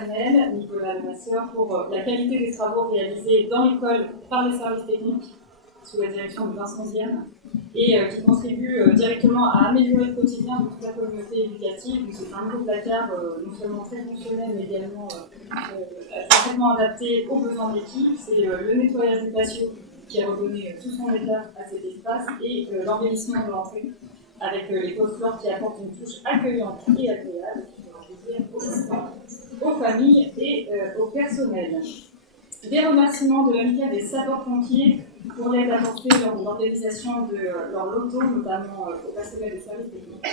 maternelle, Nicolas Lemasseur, pour la qualité des travaux réalisés dans l'école par les services techniques sous la direction de Vincent Dienne et qui contribue directement à améliorer le quotidien de toute la communauté éducative. C'est un groupe placard non seulement très fonctionnel, mais également parfaitement adapté aux besoins de l'équipe. C'est le nettoyage du patio qui a redonné tout son état à cet espace et l'embellissement de l'entrée avec les post-flores qui apportent une touche accueillante et agréable aux assistants, aux familles et au personnel. Des remerciements de l'amicale des sapeurs-pompiers pour l'aide apportée lors de l'organisation de leurs locaux, notamment au personnel des services techniques,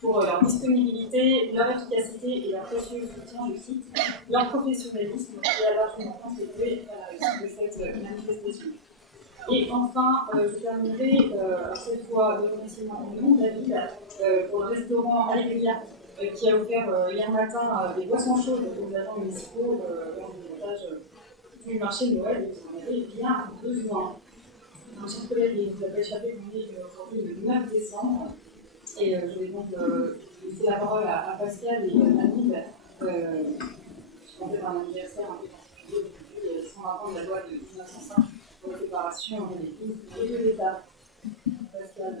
pour leur disponibilité, leur efficacité et leur précieux soutien, je cite, leur professionnalisme qui a largement contribué à la réussite de cette manifestation. Et enfin, je terminerai cette fois de remerciements au nom de David pour le restaurant Allegria qui a ouvert hier matin des boissons chaudes aux agents municipaux lors du montage du marché de Noël et qui en avait bien besoin. Un cher collègue, il vous a pas échappé qu'on est aujourd'hui le 9 décembre et je vais donc laisser la parole à Pascal et à Anne. Je comptais par un anniversaire un peu particulier sans rapport de la loi de 1905 pour la séparation des églises et de l'État. Pascal.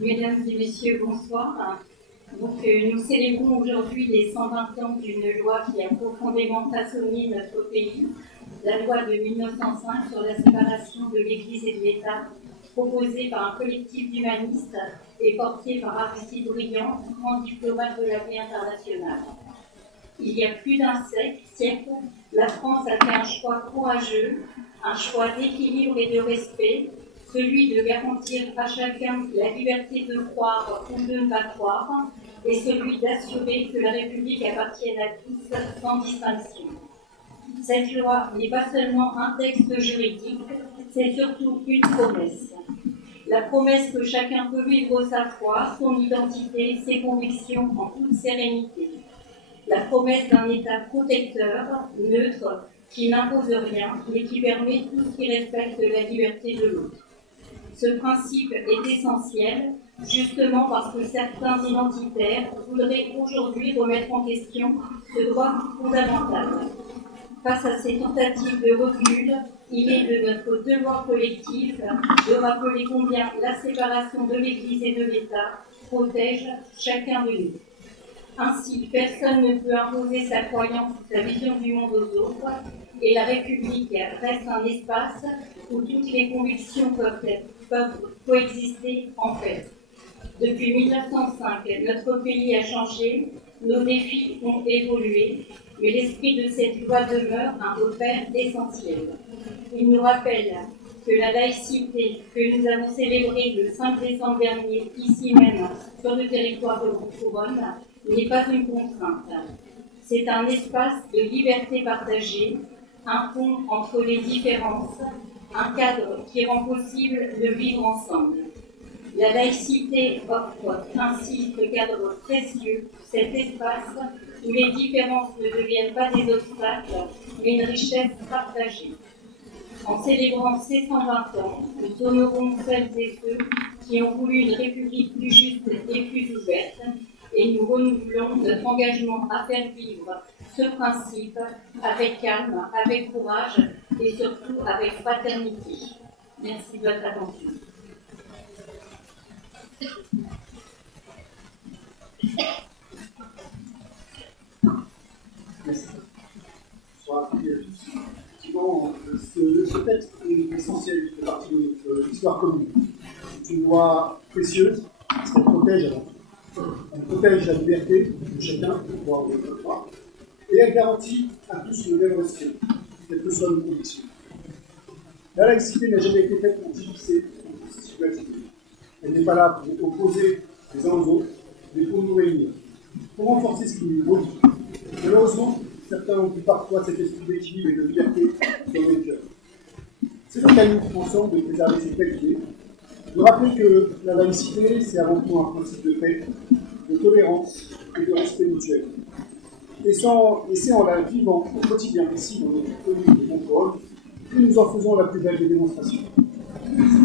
Mesdames et messieurs, bonsoir. Donc, nous célébrons aujourd'hui les 120 ans d'une loi qui a profondément façonné notre pays, la loi de 1905 sur la séparation de l'Église et de l'État, proposée par un collectif d'humanistes et portée par Aristide Briand, grand diplomate de la paix internationale. Il y a plus d'un siècle, la France a fait un choix courageux, un choix d'équilibre et de respect, celui de garantir à chacun la liberté de croire ou de ne pas croire, et celui d'assurer que la République appartienne à tous sans distinction. Cette loi n'est pas seulement un texte juridique, c'est surtout une promesse. La promesse que chacun peut vivre sa foi, son identité, ses convictions en toute sérénité. La promesse d'un État protecteur, neutre, qui n'impose rien, mais qui permet tout ce qui respecte la liberté de l'autre. Ce principe est essentiel, justement parce que certains identitaires voudraient aujourd'hui remettre en question ce droit fondamental. Face à ces tentatives de recul, il est de notre devoir collectif de rappeler combien la séparation de l'Église et de l'État protège chacun de nous. Ainsi, personne ne peut imposer sa croyance ou sa vision du monde aux autres, et la République reste un espace où toutes les convictions peuvent coexister en paix. Depuis 1905, notre pays a changé, nos défis ont évolué, mais l'esprit de cette loi demeure un repère essentiel. Il nous rappelle que la laïcité que nous avons célébrée le 5 décembre dernier, ici même, sur le territoire de Couronne, n'est pas une contrainte. C'est un espace de liberté partagée, un pont entre les différences, un cadre qui rend possible de vivre ensemble. La laïcité offre ainsi ce cadre précieux, cet espace où les différences ne deviennent pas des obstacles, mais une richesse partagée. En célébrant ces 120 ans, nous honorons celles et ceux qui ont voulu une République plus juste et plus ouverte, et nous renouvelons notre engagement à faire vivre ce principe avec calme, avec courage et surtout avec fraternité. Merci de votre attention. Merci. Bonsoir à tous. Effectivement, ce texte est essentiel, il fait partie de notre histoire commune. C'est une loi précieuse, parce qu'elle protège la liberté de chacun de pouvoir le droit, et elle garantit à tous le même respect, quelle que soit nos convictions. La laïcité n'a jamais été faite pour diviser ou stigmatiser. Elle n'est pas là pour opposer les uns aux autres, mais pour nous réunir, pour renforcer ce qui nous relie. Malheureusement, certains ont vu parfois cet esprit d'équilibre et de liberté dans les cœurs. C'est donc à nous, ensemble, de préserver ces qualités, de rappeler que la laïcité, c'est avant tout un principe de paix, de tolérance et de respect mutuel. Et c'est en la vivant au quotidien ici, dans notre commune de Montfort, que nous en faisons la plus belle des démonstrations. Merci.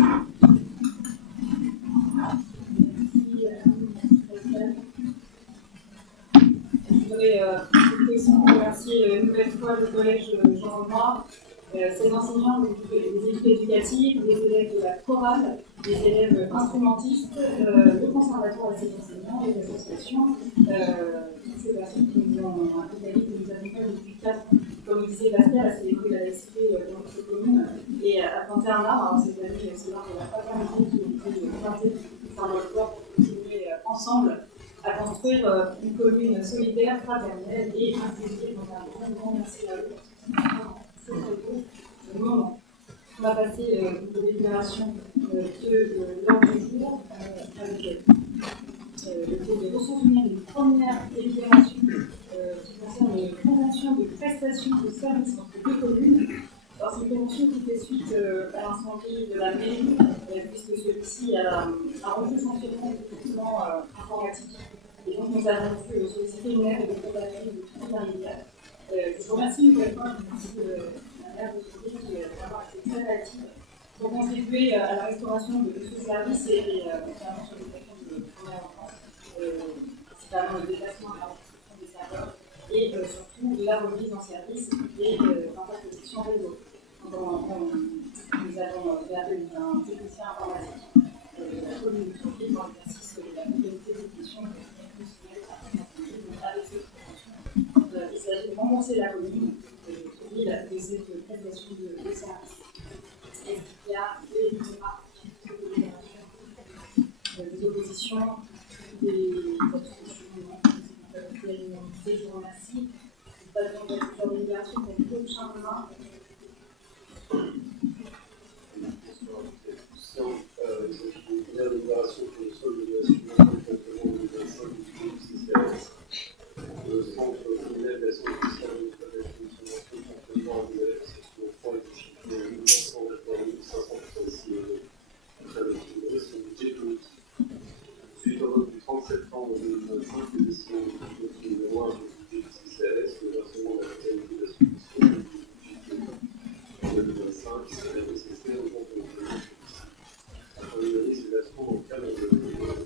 voudrais aussi remercier une nouvelle fois le collège Jean Renoir, ses enseignants, les équipes éducatives, les élèves de la chorale, les élèves instrumentistes, le conservatoire et ses enseignants, les associations, toutes ces personnes qui nous ont accompagnés, qui nous accompagnent depuis 4 ans. Comme le disait Pascal, à célébrer la laïcité dans notre commune et à planter un arbre. Alors cette année, c'est l'arbre de la fraternité qui a été planté par notre corps pour continuer ensemble à construire une commune solidaire, fraternelle et inclusive. Donc un grand merci à eux. C'est très beau le moment. On va passer aux délibérations de l'ordre du jour avec le cours de ressources humaines, une première délibération qui concerne une convention de prestation de services entre deux communes. Alors, c'est une convention qui fait suite à l'incendie de la mairie, puisque celui-ci a rendu son document informatique. Et donc, nous avons pu solliciter une aide de compagnie de tout familial. Je vous remercie une nouvelle fois, je remercie la maire de Toulouse d'avoir été très active pour contribuer à la restauration de ce service et notamment sur les questions de première enfance, principalement le déplacement et la reconstruction des serveurs et surtout la remise en service et l'interconnexion réseau. Nous avons fait un technicien informatique de la commune de Tourville dans l'exercice de la modalité d'édition avec cette convention. Il s'agit de rembourser la commune de Tourville de cette prestation de services. Est-ce qu'il y a des remarques, des oppositions, des abstentions? Je vous remercie. Nous avons plusieurs délibérations pour le prochain mois. Première délibération pour le solde de l'assurance du complément de 25 du CCAS. Le centre criminel de la santé sociale de l'établissement de subvention complément de la section 3 est chiffré à 1981 536 euros. Après la délibération budget unique. Suite au vote du 30 septembre 2025, les décisions de mémoire du budget du CCAS, le versement de la totalité de la subvention en 2025 serait nécessaire au complément. Organise le versement dans le cadre de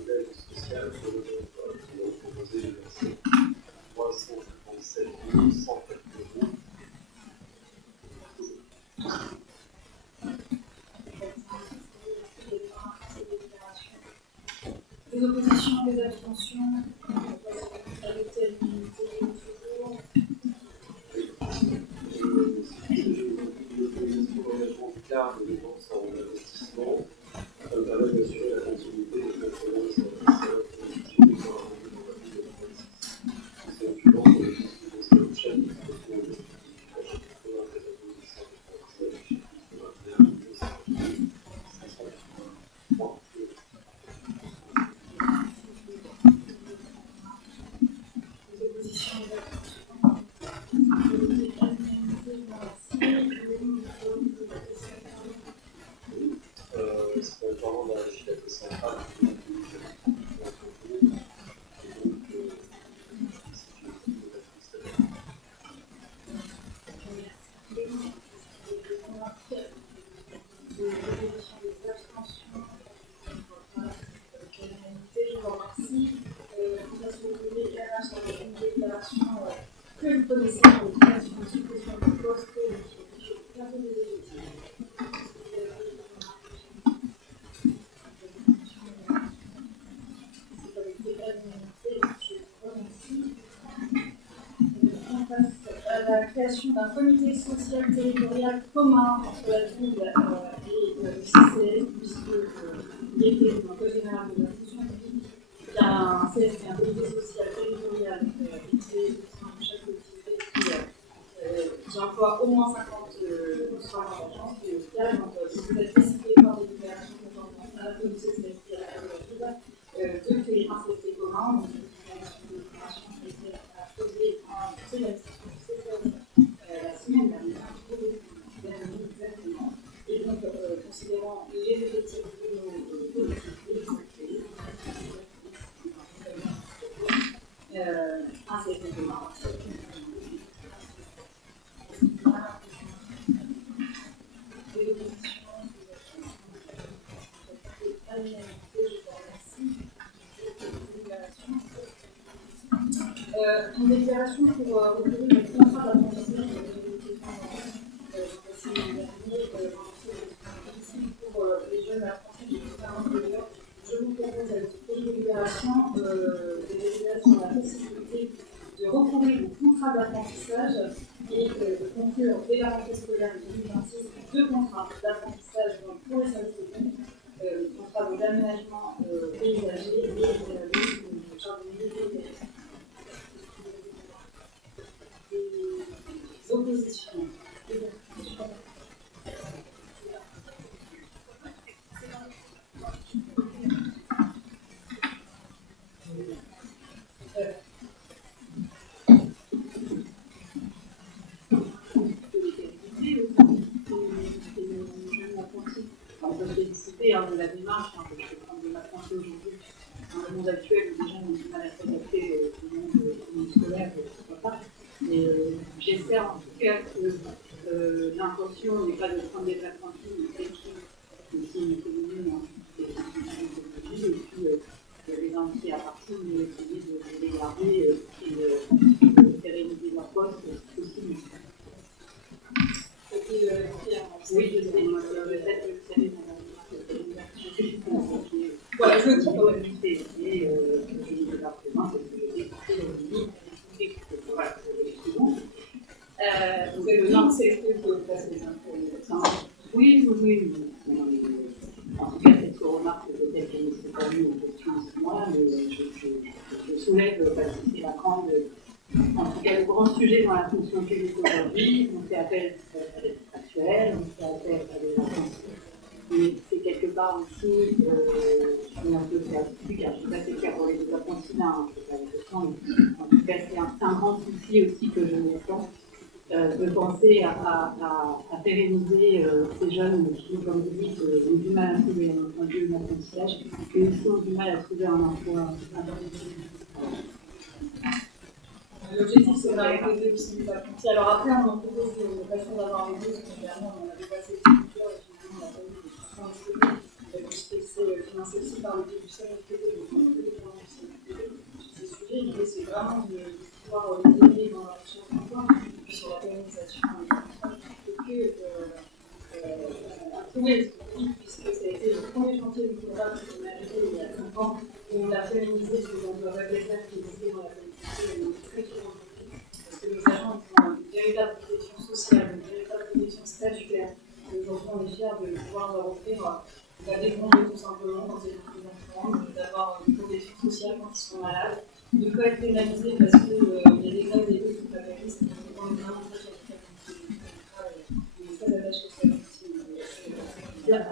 l'aide sociale pour le territoire. Nous avons proposé de verser 357 104 euros. Des oppositions, des abstentions, adopter l'unanimité toujours. L'autorisation d'engagement du cadre de dépenses en investissement. Ça me permet d'assurer la continuité de fonctionnement des services pour le budget de l'État en 2026. C'est une suivante sur le conseil du chef de c'est vraiment dans la législation centrale. Que vous connaissez pour le cas sur une suppression de poste bientôt des effectifs. On passe à la création d'un comité social territorial commun entre la ville et le CCS, puisque l'idée du Code général de la fonction publique, il y a un CSP, un comité social territorial créé dans chaque collectivité qui emploie au moins 50 d'agents qui est au CIAL. Donc, vous êtes décidé par des libérations conjointement à la commission CSP et à la ville de créer un CSP commun. Donc, une libération qui a été posée en présentation du CSP la semaine dernière, exactement. Et donc, considérant les effectifs de nos collectivités, un CSP commun. Une déclaration pour recourir au contrat d'apprentissage pour les jeunes apprentis de différents secteurs. Je vous propose avec ce projet de délibération de délibérer sur la possibilité de recourir au contrat d'apprentissage et de conclure dès la rentrée scolaire de 2026 deux contrats d'apprentissage pour les services techniques, contrats d'aménagement paysager et de jardinier et oppositions. On peut se féliciter de la démarche, parce que prendre de la pensée aujourd'hui, dans le monde actuel où les gens ont du mal à s'adapter au monde scolaire, pourquoi pas. Mais j'espère en tout cas que l'intention n'est pas de prendre des apprentis, mais d'écrire aussi une économie, et puis les entiers à partir, mais essayer de les garder et de pérenniser leur poste possible. Oui, je sais, peut-être que vous savez, Voilà, je le dis. Et je ne sais pas vraiment, parce que je sais que c'est le voilà, vous avez besoin de s'expliquer pour passer les infos. oui. En tout cas, cette remarque, peut-être qu'elle ne s'est pas mise en question à ce moment-là, mais je soulève parce que c'est la grande. En tout cas, le grand sujet dans la fonction publique aujourd'hui, on fait appel à l'aide actuelle, on fait appel à des vacances. Mais c'est quelque part aussi, je suis un peu sceptique, car je ne sais pas si c'est le cas pour les deux apprentis là, je ne sais pas les questions, mais en tout cas, c'est un grand souci aussi que je me sens, de penser à pérenniser ces jeunes qui, comme vous dites, ont du mal à trouver un lieu d'apprentissage, mais aussi ont du mal à trouver un emploi. L'objectif, c'est d'arriver aussi les apprentis. Alors après, on en propose de façon d'avoir les deux, parce que clairement, on a dépassé les cultures et finalement, on n'a pas eu de fin de c'est financé aussi par le biais du CNFPD, donc on peut les financer sur ces sujets. L'idée, c'est vraiment de pouvoir les aider dans la recherche d'emploi, puis sur la pérennisation et que trouver le public, puisque ça a été le premier chantier du programme qu'on a fait il y a 5 ans, où on a pérennisé sur l'emploi réglementaire qui existait dans la parce que les agents ont une véritable protection sociale, une véritable protection statutaire. Aujourd'hui, on est fiers de pouvoir leur offrir des congés tout simplement quand ils ont des enfants, d'avoir une protection sociale quand ils sont malades, de ne pas être pénalisés parce qu'il y a des grèves des deux qui favorisent, on est vraiment très fiers de ça. On est très attachés à ça.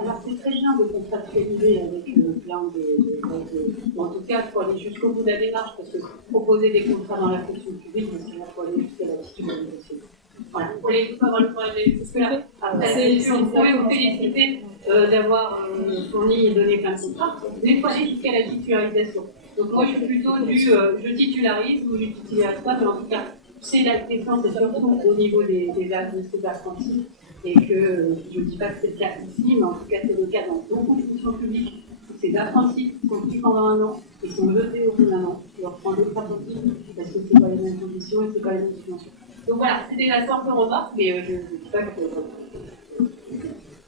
Alors c'est très bien de contractualiser avec plein de en tout cas, il faut aller jusqu'au bout de la démarche, parce que proposer des contrats dans la fonction publique, c'est il faut aller jusqu'à la stimulation. Voilà. Pour les coups avoir le problème de scolaire. Après, on pourrait vous féliciter d'avoir fourni et donné plein de contrats, mais il faut aller jusqu'à la titularisation. Donc moi, je suis plutôt du je titularise ou je titularise pas, mais en tout cas, c'est la question, c'est surtout au niveau de ces apprentis. Et que je ne dis pas que c'est le cas ici, mais en tout cas c'est le cas dans beaucoup de fonctions publiques. Ces apprentis sont pris pendant 1 an, ils sont jetés au bout d'1 an, on leur prend d'autres apprentis parce que c'est pas les mêmes conditions et c'est pas les mêmes subventions. Donc voilà, c'était la simple remarque, mais je ne dis pas que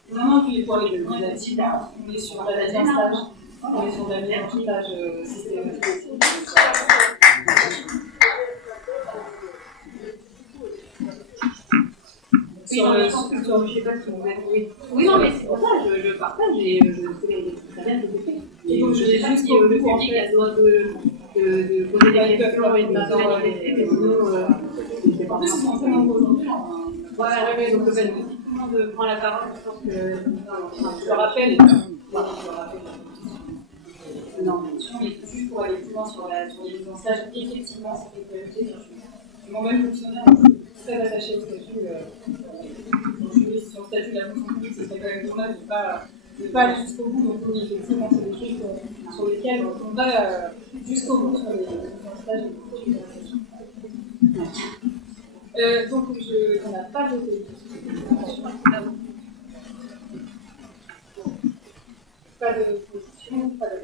Vraiment, puis pour les deux, on est sur la mise en stage, on est sur la mise en stage systématique. Oui, non, mais je ne sais pas si vous avez. Oui, non, mais c'est pour ça, je partage et je connais les très bien de fait. Et donc, je ne sais pas si le public a le droit de poser des questions et de manifester, mais sinon, c'est pas. En plus, ils sont très nombreux aujourd'hui. Voilà, oui, donc tout le monde prend la parole, je pense que. Je le rappelle, Non, mais juste pour aller plus loin sur les mises en stage, effectivement, c'est une qualité. Je m'en-même fonctionnaire, je suis très attachée au statut. Je suis sur le statut de la fonction publique, ce serait quand même dommage de ne pas aller jusqu'au bout. Donc, oui, effectivement, c'est des choses sur lesquelles on va jusqu'au bout sur les mises en stage et les donc, on n'a pas voté. Pas de position, pas de.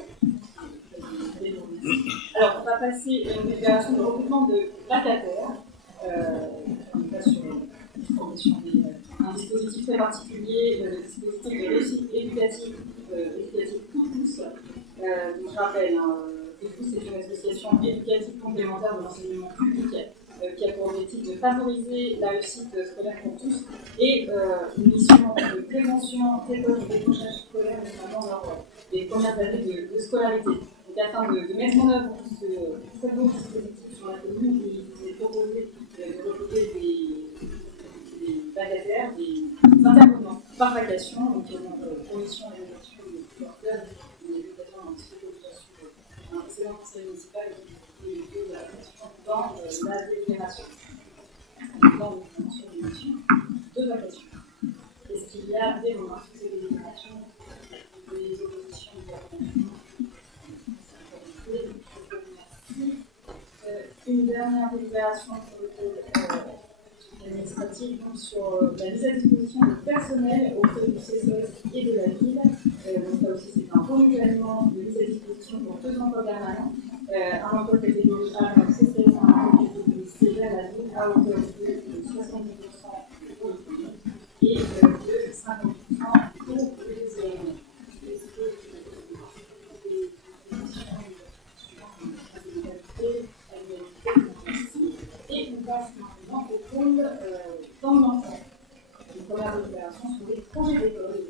Alors, on va passer à une opération de recrutement de vacataires. On est là sur un dispositif très particulier, le dispositif de réussite éducative pour tous. Donc, je rappelle, EFOUS, c'est une association éducative complémentaire de l'enseignement public qui a pour objectif de favoriser la réussite scolaire pour tous et une mission de prévention précoce du décrochage scolaire, notamment dans les premières années de scolarité. Donc, afin de mettre en œuvre ce très beau dispositif sur la commune, il est proposé de recruter des vacataires, des intervenants par vacation, donc qui ont pour mission l'éducation de porteurs, une éducation en psychologie, un excellent conseil municipal et de la question dans la délibération. Dans les mentions des missions de vacation. Est-ce qu'il y a des remarques sur ces délibérations, des oppositions de la commission? Une dernière délibération sur le code administratif, donc sur la mise à disposition de personnel auprès du CCS et de la ville. Donc là aussi, c'est un renouvellement de mise à disposition pour 2 emplois permanents. Un emploi catégorie A dans le CCS, un emploi catégorie C à la ville, à hauteur de 70% pour le public et de 50% pour les éléments. Et on passe maintenant au compte dans l'ensemble. Les premières opérations sur les projets d'école.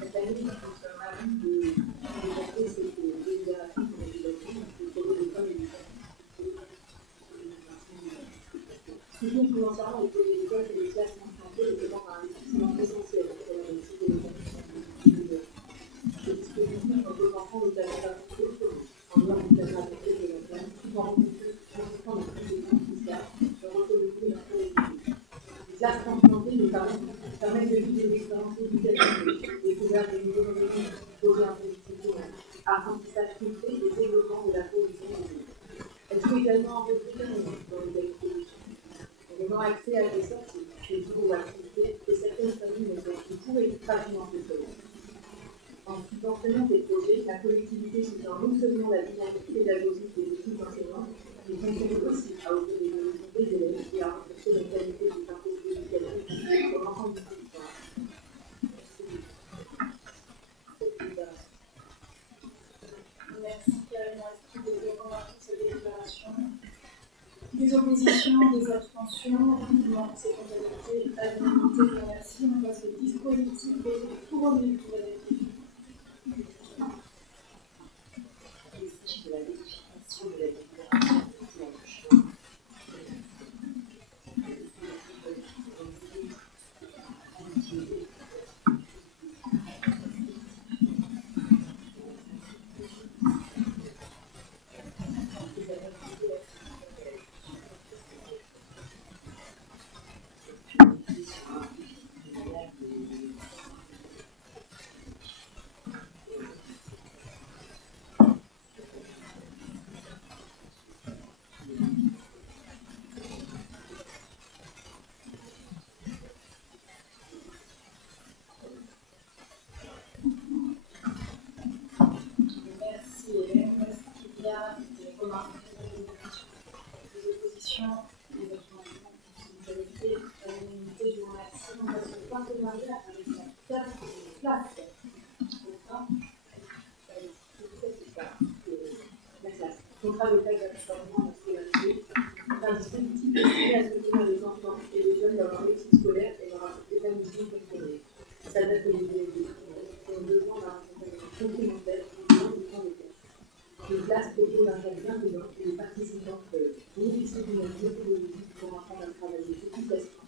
Cette année, nous sommes ravis de présenter cette délibération pour les projets d'école et soutenir financièrement les projets d'école et les classes santé, notamment par un investissement essentiel pour la réussite de l'école. Ce dispositif propose aux enfants de davantage de solutions, en dehors du cadre adapté de la classe, tout en renforçant les compétences fiscales, de reconnaître leur collectivité. Les classes transplantées nous permettent de vivre des expériences éducatives, découverte des nouveaux domaines, projets interdisciplinaires, apprentissage concret et développement de la cohésion des groupes. Elles sont également recrutées dans les expositions. En donnant accès à des sorties, des cours ou activités que certaines familles ne pourraient pas financer seulement. En subventionnant ces projets, la collectivité soutient non seulement la dynamique pédagogique des équipes enseignantes, mais contribue aussi à ouvrir les horizons des élèves et à renforcer la qualité du parcours éducatif pour l'ensemble du territoire. Merci Karine. Est-ce qu'il y a des remarques sur ces déclarations? Des oppositions, des abstentions? Non, c'est comptabilité à l'unanimité. Merci. On passe au dispositif et tout remis pour la définition. De la définition de la déclaration des oppositions, des abstentions, des modalités à l'unanimité. Je vous remercie. On passe au partenariat avec la classe. La classe. Contrat local d'accompagnement en scolarité. Un dispositif destiné à soutenir les enfants et les jeunes dans leur réussite scolaire et dans leur établissement personnel. Il s'adapte aux élèves qui ont besoin d'un accompagnement complémentaire en dehors du temps de classe. Les classes proposent un cadre bienveillant et les participants peuvent multidisciplinaires méthodologiques pour apprendre à travailler efficacement,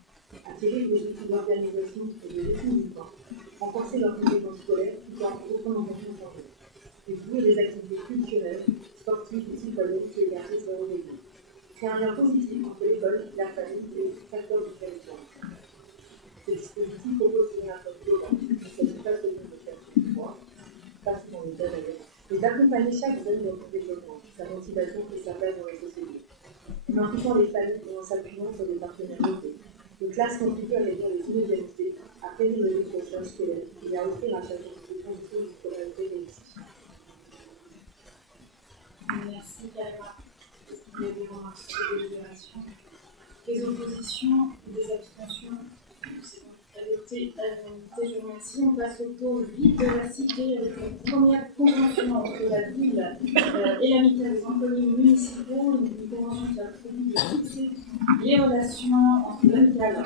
attirer des outils d'organisation et de gestion du temps, renforcer leurs compétences scolaires tout en offrant en fonction de découvrir des activités culturelles, sportives et citoyennes qui élargissent leur horizon. C'est un lien positif entre l'école, la famille et les facteurs du territoire. Ce dispositif propose une approche globale, il ne s'agit pas seulement de faire une fois, pas souvent le cas d'ailleurs, mais d'accompagner chaque jeune dans son développement, sa motivation et sa place dans la société. En impliquant les familles et en s'appuyant sur des partenaires locaux, les classes contribuent à réduire les inégalités, à prévenir le décrochage scolaire réalité, l'interdiction du taux de scolarité des lycéens. Merci, Kalma. Est-ce qu'il y a des remarques sur les délibérations? Des oppositions, des abstentions? C'est bon. Adopté à l'unanimité, je vous remercie. On passe au tour ville de la cité avec une première convention entre la ville et l'amicale des employés municipaux. Une convention qui a prévu de fixer les relations entre l'amicale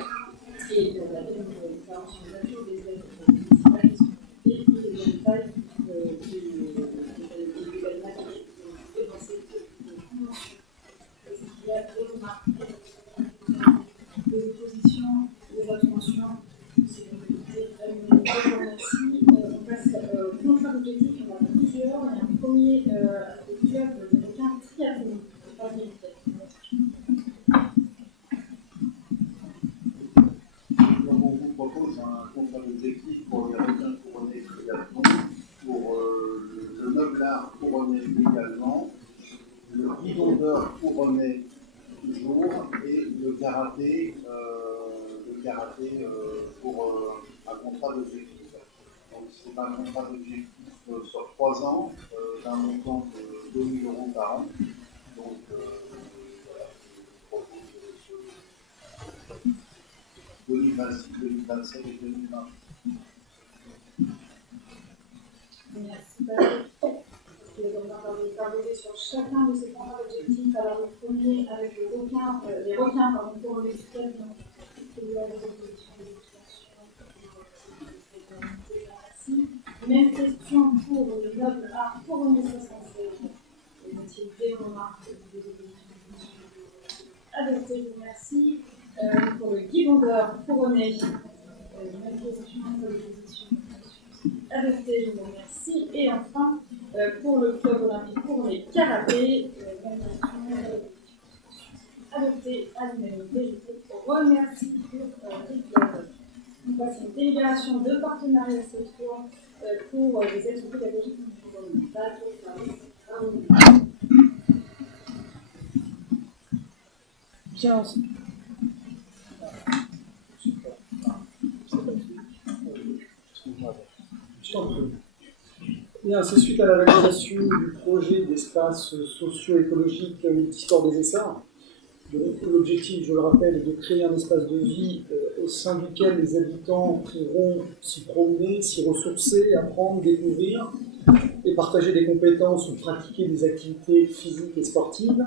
et la ville de l'intervention de nature des aides municipales et les amicales du gouvernement qui est dans cette convention. Est-ce qu'il y a des remarques, des oppositions, des abstentions? C'est l'unanimité à l'unanimité. Je vous remercie. On passe au contrat d'objectif. Il y en a plusieurs. Il y a un premier plusieurs de requins triathlon. Donc, on vous propose un contrat d'objectif pour les requins couronnés triathlon, pour le noblard couronné également, le guidon d'or couronné toujours et le karaté pour un contrat d'objectif. Donc c'est un contrat d'objectif sur 3 ans d'un montant de 2 000 € par an. Donc voilà, je propose 2026, 2027 et 2020. Merci, Valérie. Je vais donc parler sur chacun de ces contrats d'objectifs. Alors, le premier avec les requins pour les experts. Merci. Même question pour le noble art couronné 76. Est-il des remarques des oppositions? Adopté, je vous remercie. Pour le guidon d'or couronné, même question pour les oppositions. Adopté, je vous remercie. Et enfin, pour le club olympique couronné karaté, même question. Adopté à l'unanimité, je vous remercie pour les clubs. On passe à une délibération de partenariat sociaux pour les actions pédagogiques environnementales au service environnemental. Bien. Bien, c'est suite à la validation du projet d'espace socio-écologique multisport des Essarts. L'objectif, je le rappelle, est de créer un espace de vie au sein duquel les habitants pourront s'y promener, s'y ressourcer, apprendre, découvrir et partager des compétences ou pratiquer des activités physiques et sportives.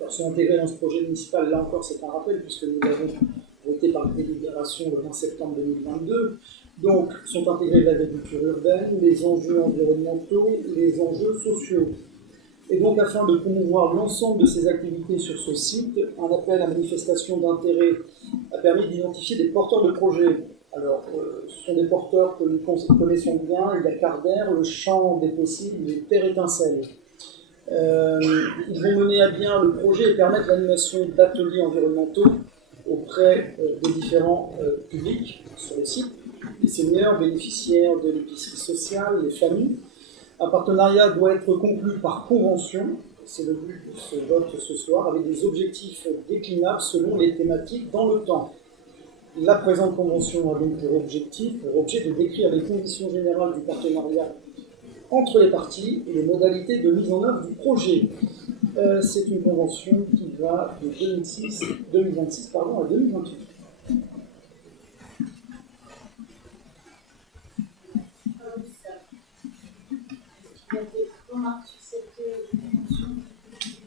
Alors, sont intégrés dans ce projet municipal, là encore c'est un rappel puisque nous l'avons voté par délibération le 20 septembre 2022. Donc, sont intégrés l'agriculture urbaine, les enjeux environnementaux, les enjeux sociaux. Et donc, afin de promouvoir l'ensemble de ces activités sur ce site, un appel à manifestation d'intérêt a permis d'identifier des porteurs de projets. Alors, ce sont des porteurs que nous connaissons bien, il y a Carder, le champ des possibles, les terres étincelles. Ils vont mener à bien le projet et permettre l'animation d'ateliers environnementaux auprès des différents publics sur le site, les seniors, bénéficiaires de l'épicerie sociale, les familles. Un partenariat doit être conclu par convention, c'est le but de ce vote ce soir, avec des objectifs déclinables selon les thématiques dans le temps. La présente convention a donc pour objet de décrire les conditions générales du partenariat entre les parties et les modalités de mise en œuvre du projet. C'est une convention qui va de 2026 à 2028. Il y a des remarques sur cette convention,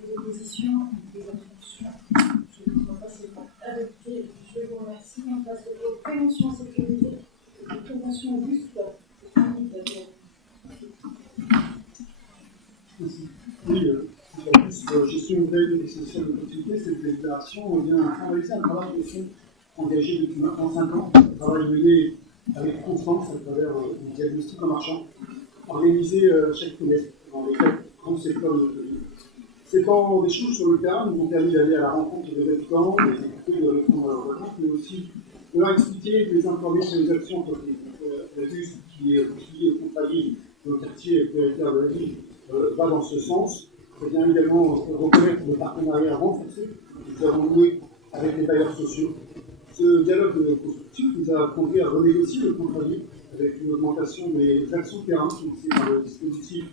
des oppositions, des abstentions. Je ne vois pas si c'est adopté. Je vous remercie. On passe aux préventions sécurisées, les conventions juste. Oui, en plus, gestion nouvelle et sociale de continuité, cette déclaration vient réaliser un travail de fond engagé depuis maintenant 5 ans, un travail mené avec constance à travers un diagnostic en marchand, organisé chaque trimestre dans les 4 grands secteurs de notre vie. Ces temps d'échange sur le terrain nous ont permis d'aller à la rencontre des habitants, des écouter, de répondre à leurs attentes, mais aussi de leur expliquer et de les informer sur les actions entreprises. La vue qui est liée au contrat de ville, dans le quartier prioritaire de la ville, va dans ce sens. Il faut bien également reconnaître le partenariat renforcé que nous avons noué avec les bailleurs sociaux Ce dialogue constructif nous a conduit à renégocier le contrat de vie avec une augmentation des actions terrain fixées par le dispositif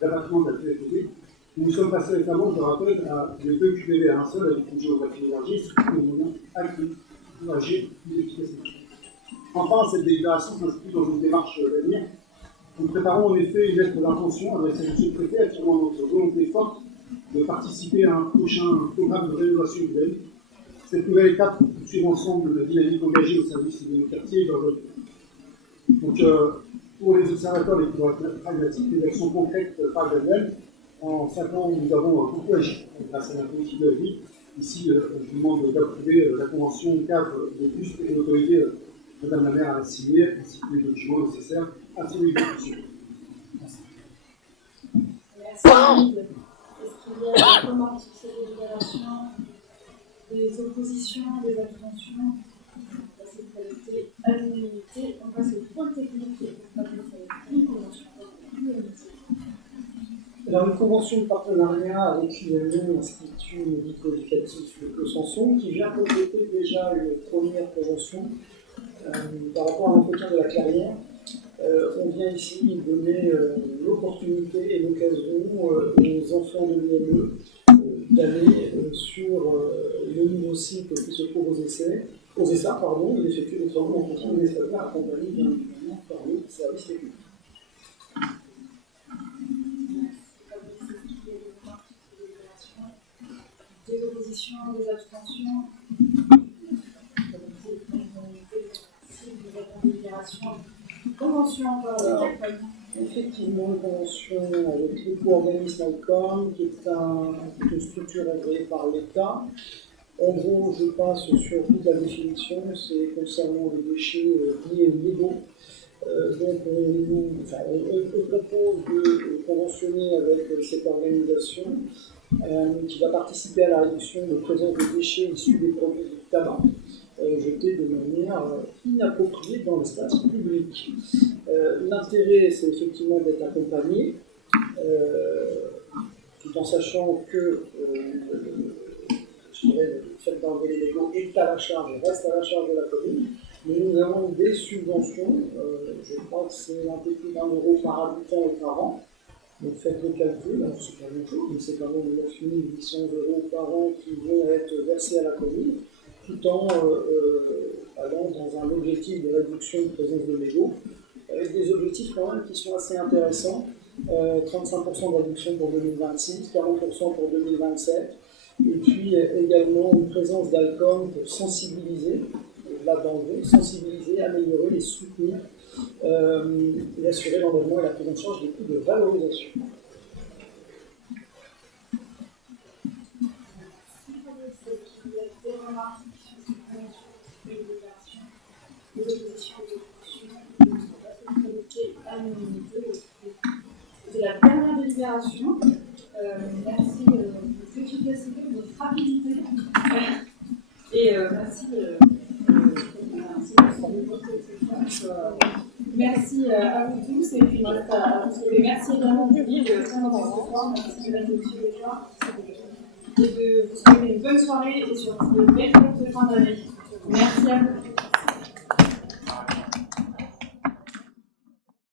d'abattement de la TFP. Nous sommes passés récemment, je rappelle, à les 2 QPV à un seul avec une géographie élargie, ce qui nous moyens accrus pour agir plus efficacement. Enfin, cette délibération s'inscrit dans une démarche d'avenir. Nous préparons en effet une lettre d'intention adressée à M. le Préfet, affirmant notre volonté forte de participer à un prochain programme de rénovation urbaine. Cette nouvelle étape poursuit ensemble la dynamique engagée au service de nos quartiers et de leur développement. Donc, pour les observateurs les plus pragmatiques, les actions concrètes par d'elles-mêmes. En 5 ans, nous avons beaucoup agi grâce à la politique de la vie. Ici, je vous demande d'approuver la convention cadre de plus et d'autoriser Madame la maire à la signer, ainsi que les documents nécessaires à son exécution. Merci. Est-ce qu'il y a des commentaires sur cette délibération, des oppositions, des abstentions? Cette qualité à l'unanimité. On passe au point technique et on passe à une convention. Alors, une convention de partenariat avec l'Institut médico-éducatif de Besançon qui vient compléter déjà une première convention par rapport à l'entretien de la clairière. On vient ici donner l'opportunité et l'occasion aux enfants de l'IME d'aller sur le nouveau site qui se trouve aux ESSA, et d'effectuer des travaux en continu des espaces accompagnés bien évidemment par le service technique. Des oppositions, des abstentions. Convention encore avec l'ACOM. Effectivement, une convention avec l'éco-organisme ACOM, qui est une structure agréée par l'État. En gros, je passe sur toute la définition, c'est concernant les déchets légaux. Donc, on propose de conventionner avec cette organisation qui va participer à la réduction de présence de déchets issus des produits du tabac jetés de manière inappropriée dans l'espace public. L'intérêt, c'est effectivement d'être accompagné, tout en sachant que je dirais, le fait d'enlever les légaux est à la charge, reste à la charge de la commune. Mais nous avons des subventions, je crois que c'est un peu plus d'1 euro par habitant et par an. Donc faites le calcul, alors c'est pas grand-chose, mais c'est quand même 9 800 € par an qui vont être versés à la commune, tout en allant dans un objectif de réduction de présence de légaux, avec des objectifs quand même qui sont assez intéressants. 35% de réduction pour 2026, 40% pour 2027, et puis également une présence d'Alcom pour sensibiliser, sensibiliser, améliorer et soutenir et assurer l'enlèvement et la prise en charge des coûts de valorisation. C'est la dernière délibération. Merci de l'efficacité, de votre rapidité. Et merci merci à vous tous. Et puis merci également au public de très important ce soir. Merci mesdames et messieurs les gens. Et de vous souhaiter une bonne soirée et surtout de belles fêtes de fin d'année. Merci à vous.